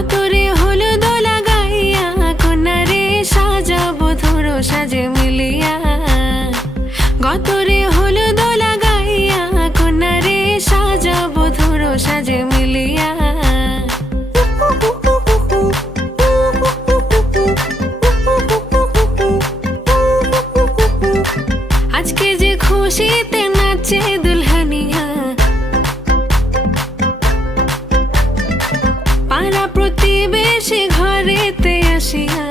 গতরে হলুদ লাগাইয়া কন্যারে সাজাবো ধরো সাজে মিলিয়া। গতরে হলুদ লাগাইয়া কন্যারে সাজাবো ধরো সাজে মিলিয়া। আজকে যে খুশিতে নাচে দুলহানিয়া, পাড়া প্রতিবেশী ঘরেতে আসিয়া।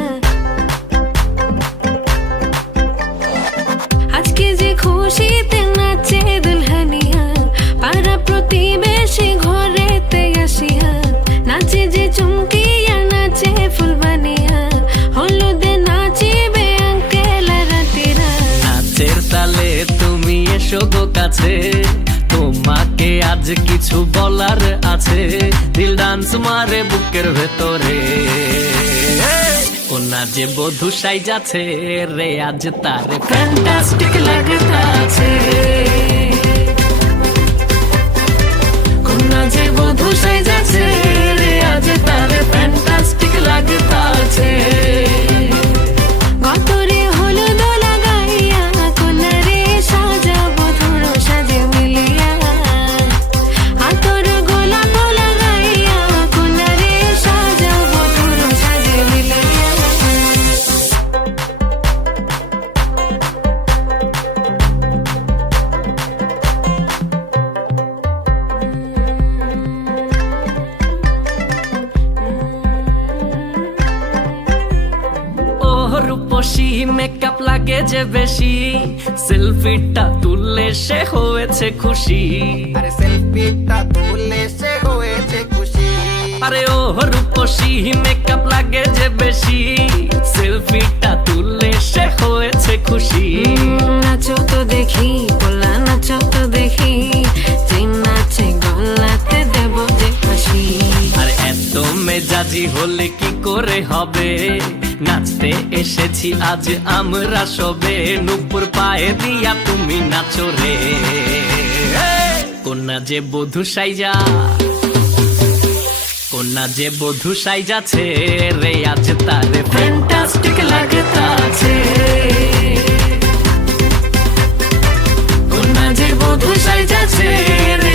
আজকে যে খুশিতে নাচে দুলহানিয়া, পাড়া প্রতিবেশী ঘরেতে আসিয়া। নাচে যে চুমকিয়া নাচে ফুলবানিয়া, হলুদে নাচিবে আঙ্কেল রাতিরা। নাচের তালে তুমি এসো গো কাছে, তোমাকে আজ কিছু বলার আছে। দিল ডান্স মারে বুকের ভেতরে, কোনা যে বধূ সাইজাছে রে আজ তার ফ্যান্টাস্টিক লাগতাছে। কোনা যে বধূ সাইজাছে রে আজ তার ফ্যান্টাস্টিক লাগতাছে। গতরে হলুদ লাগাইয়া কন্যারে সাজাবো ধরো সাজে মিলিয়া। আতর গোলাপ লাগাইয়া কন্যারে সাজাবো ধরো সাজে মিলিয়া। রূপসী মেকআপ লাগে যে বেশি, সেলফিটা তুললে সে হয়েছে খুশি। আরে সেলফিটা তুললে সে হয়েছে খুশি। আরে ও রূপসী মেকআপ লাগে যে বেশি, সেলফিটা তুললে সে হয়েছে খুশি। নাচো তো দেখি বলা, নাচো তো দেখি, যে নাচে গলাতে দেব যে ফাঁসি। আর এত মেজাজি হলে কি করে হবে, নাচতে এসেছি আজ আমরা সবে। নুপুর পায়ে দিয়া তুমি নাচো রে, কোনা যে বধূ সাইজা, কোনা যে বধূ সাইজাছে রে আজ তারে ফ্যান্টাস্টিক লাগতাছে। কোনা যে বধূ সাইজাছে রে